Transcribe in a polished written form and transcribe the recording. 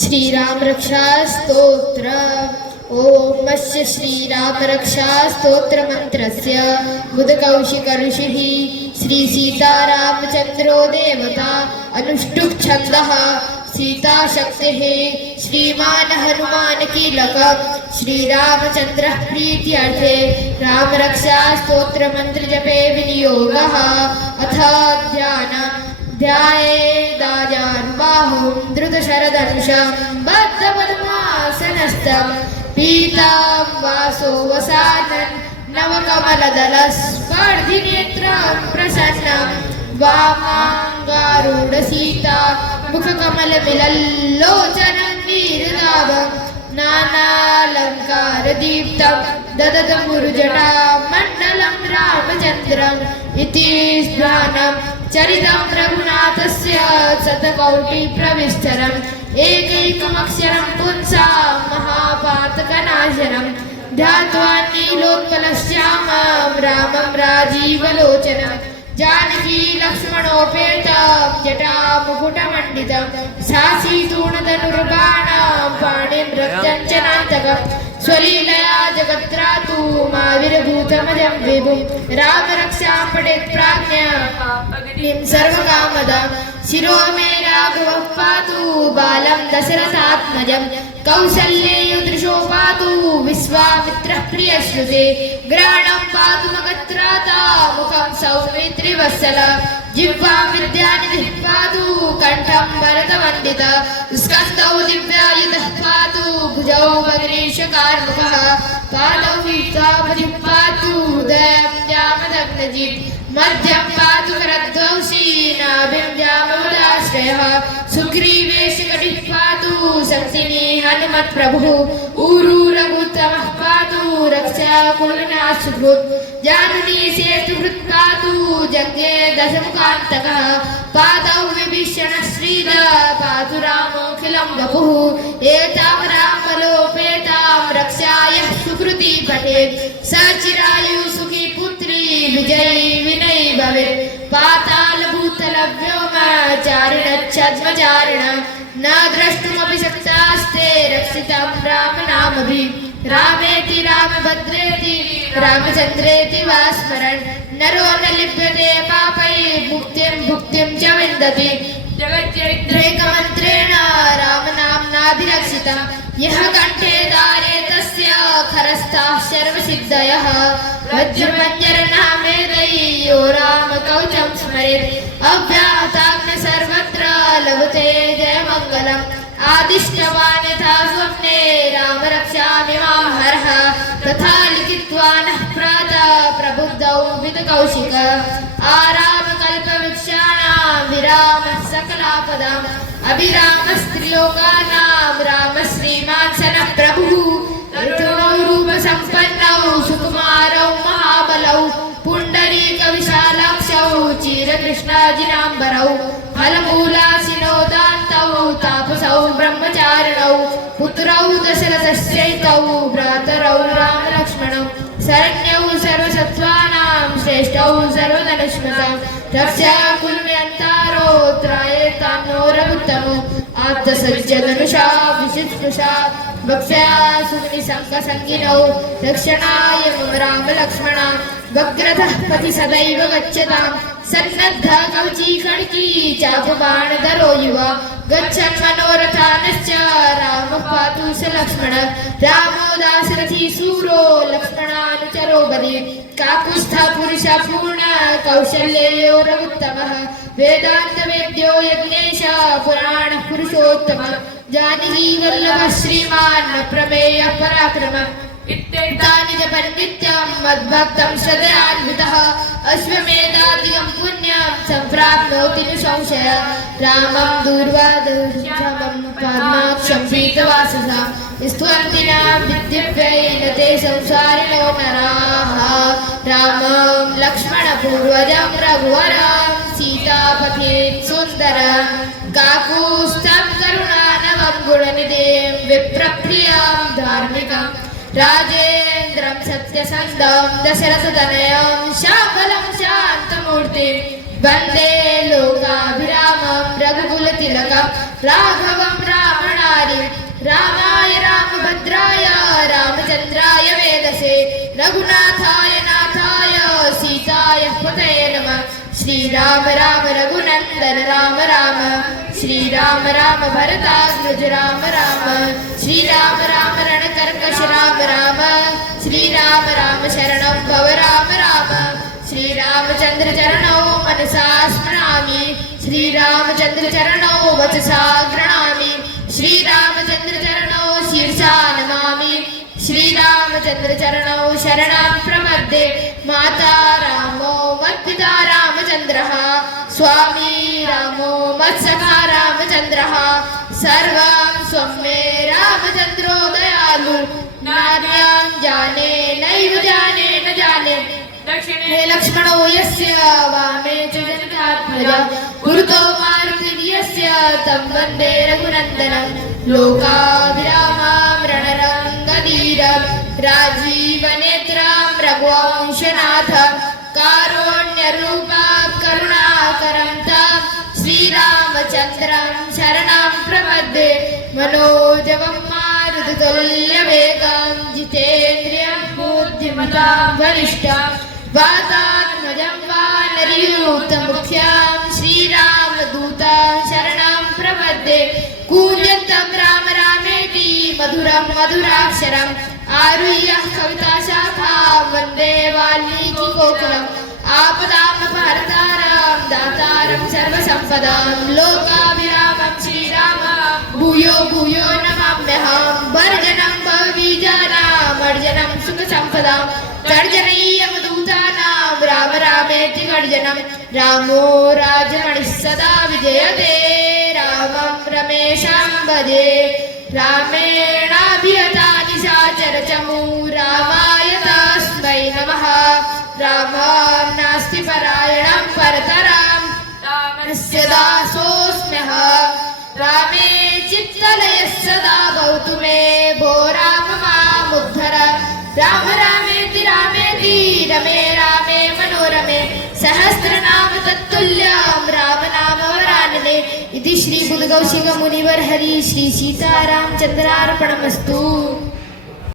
श्रीराम रक्षा स्तोत्र ओम अस्य श्रीराम रक्षा स्तोत्र मंत्रस्य बुधकौशिक ऋषिः श्री सीतारामचंद्रो देवता अनुष्टुप् छन्दः सीता शक्तिः श्रीमान हनुमान कीलक श्रीरामचंद्र प्रीत्यर्थे राम रक्षा स्तोत्र मंत्र जपे विनियोगः अथ ध्यानम् ध्यायेदाजानुबाहुं धृतशरधनुषं बद्धपद्मासनस्थं पीतां वासो वसानन् नवकमलदलस्पर्धिनेत्रं प्रसन्नं वामाङ्गारूढसीता मुखकमलमिलल्लोचनं वीरलाभं नानालङ्कारदीप्तं ददतमुरुजटामण्डलं रामचन्द्रम् इति ध्यानम् चरितं रघुनाथस्य शतकौटिप्रविस्तरम् एकैकमक्षरं पुंसां महापातकनाशनं ध्यात्वा नीलोत्पलश्यामं रामं राजीवलोचनं जानकी लक्ष्मणोपेतं जटामुकुटमण्डितं सासीतूणधनुर्बाणां पाणिं रक्तञ्चनान्तकम् स्वलीलया जगत्रातु माविरभूतमजं विभुं रामरक्षां पठेत् प्राज्ञां सर्वकामदां शिरो मे राघवः पातु बालं दशरथात्मजं कौसल्येयुदृशो पातु विश्वामित्रः प्रियश्रुते ग्रहणं पातु मगत्राता मुखं सौमित्रिवत्सल जिह्वां विद्यानिधिः पातु कण्ठं भरतवन्दित स्कन्दौ दिव्यायुधः पातु भुजौ भगिनीशकार्मुकः पादौ विद्वापतिः पातु हृदयं जामदग्नजित् मध्यं पातु करध्वंसी नाभिं जामवदाश्रयः सुग्रीवेशकटिः पातु शक्तिनी हनुमत्प्रभुः ऊरू रघुत्तमः पातु रक्षाकुलनाशुभृत् जानुनी सेतुभृत् पातु जज्ञे दशमुखान्तकः पादौ विभीषणः श्रीधः पातु रामोऽखिलं वपुः एतां रामलोपेतां रक्षाय सुकृती पठेत् स चिरायुः सुखी पुत्री विजयी विनयी भवेत् पातालभूतलव्योमचारिणच्छद्मचारिण न द्रष्टुमपि शक्तास्ते रक्षितं रामनामभिः रामेति रामभद्रेति रामचन्द्रेति वा स्मरन् नरो न लिप्यते पापैः भुक्तिं च विन्दति जगच्चरित्रैकमन्त्रेण रामनाम्नाभिरक्षितं यः कण्ठे धारे तस्य खरस्ताः सर्वसिद्धयः वज्रमञ्जरनामेदै यो रामकवचं स्मरेत् अव्याहताग्न सर्वत्र लभते जयमङ्गलम् आदिष्टवान् यथा स्वप्ने राम रक्षामि मां हरः तथा लिखित्वा नः प्रातः प्रबुद्धौ विदुकौशिक आरामकल्पवृक्षाणां विरामः सकलापदाम् अभिरामस्त्रिलोकानां राम श्रीमान् सनः प्रभुः ऋतुनौ रूपसम्पन्नौ सुकुमारौ महाबलौ पुण्डरीकविशालाक्षौ चिरकृष्णाजिनाम्बरौ फलमूलाशिनो दान्तौ तापसौ ब्रह्मचारिणौ पुत्रौ दशरथस्यैतौ भ्रातरौ रामलक्ष्मणौ शरण्यौ सर्वसत्त्वानां श्रेष्ठौ सर्वधनुष्मतां रक्षा कुर्वन्तारो त्रायेतां नो रघुत्तमो आप्तसज्जधनुषा विशिष्टुषा भक्ष्या सुनिशङ्कसङ्गिनौ रक्षणाय मम रामलक्ष्मणा वक्रतः पथि सदैव गच्छतां सन्नद्धा कवची खड्गी चापबाणधरो युवा गच्छन् मनोरथानश्च रामः पातु स लक्ष्मणः रामो दाशरथी शूरो लक्ष्मणानुचरो बली काकुत्स्थः पुरुषः पूर्णः कौशल्ययो रघुत्तमः वेदान्तवेद्यो यज्ञेशः पुराणः पुरुषोत्तमः जानकी वल्लभः श्रीमान् प्रमेयः पराक्रमः इत्येतानि जपन् नित्यं मद्भक्तं श्रद्धयान्वितः अश्वमेधादिकं पुण्यं सम्प्राप्नोति न संशयः रामं दूर्वादशं पद्माक्षं पीतवाससं स्तुवन्ति न विद्युद्वयेन ते संसारिणो नराः रामं लक्ष्मणपूर्वजं रघुवरं सीतापथेत् सुन्दरं काकुत्स्थं करुणानवं गुणनिधिं विप्रप्रियं धार्मिकम् राजेन्द्रं सत्यसन्धं दशरथतनयं शाकलं शान्तमूर्तिं वन्दे लोकाभिरामं रघुकुलतिलकं राघवं रावणारि रघुनाथाय नाथाय सीताय पतये नमः श्रीराम राम रघुनंदन राम राम श्रीराम राम भरताग्रज राम राम श्रीराम राम रणकर्कश राम राम श्रीराम राम शरणं भव राम राम श्रीरामचंद्र चरणौ मनसा स्मरामि श्रीरामचंद्र चरणौ वचसा गृह्णामि श्रीरामचंद्र चरणौ शीर्षा नमामि श्रीरामचंद्र चरणौ शरणं प्रपद्ये माता रामो मत्पिता रामचंद्रः स्वामी रामो मत्सखा रामचंद्रः सर्वं स्वं मे रामचंद्रो दयालु नान्यं जाने नैव जाने न जाने दक्षिणे लक्ष्मणो यस्य वामे च जनकात्मजा गुरुतो मारुतिर्यस्य तं वन्दे रघुनन्दनं लोकाभिरामं रणरङ्गधीरं राजीवनेत्रं रघुवंशनाथं कारुण्यरूपं करुणाकरं तं श्रीरामचन्द्रं शरणं प्रपद्ये मनोजवं मारुततुल्यवेगं जितेन्द्रियं बुद्धिमतां वरिष्ठं वातात्मजं वानरयूतमुख्यं श्रीरामदूतं शरणं प्रपद्ये कूजन्तं राम रामेति मधुरं मधुराक्षरम् आरुह्य कविताशाखां वन्दे वाल्मीकिकोकिलम् आपदामपहर्तारं दातारं सर्वसम्पदां लोकाभिरामं श्रीरामं भूयो भूयो नमाम्यहं वर्जनं भवबीजानां वर्जनं सुखसम्पदां गर्जनीयमदूतानां राम रामेति गर्जनं रामो राजमणिः सदा विजयते रामं रमेशं भजे रामेणाभिहता निशाचरचमू रामाय तस्मै नमः रामं नास्ति परायणं परतरं रामस्य दासोऽस्म्यहं रामे चित्तलयः सदा भवतु मे भो राम मामुद्धर राम रामेति रमे रामे मनोरमे सहस्रनाम तत्तुल्यं रामनाम वरानने इति श्री बुद्धकौशिक मुनिवर हरि श्री सीतारामचन्द्रार्पणमस्तु।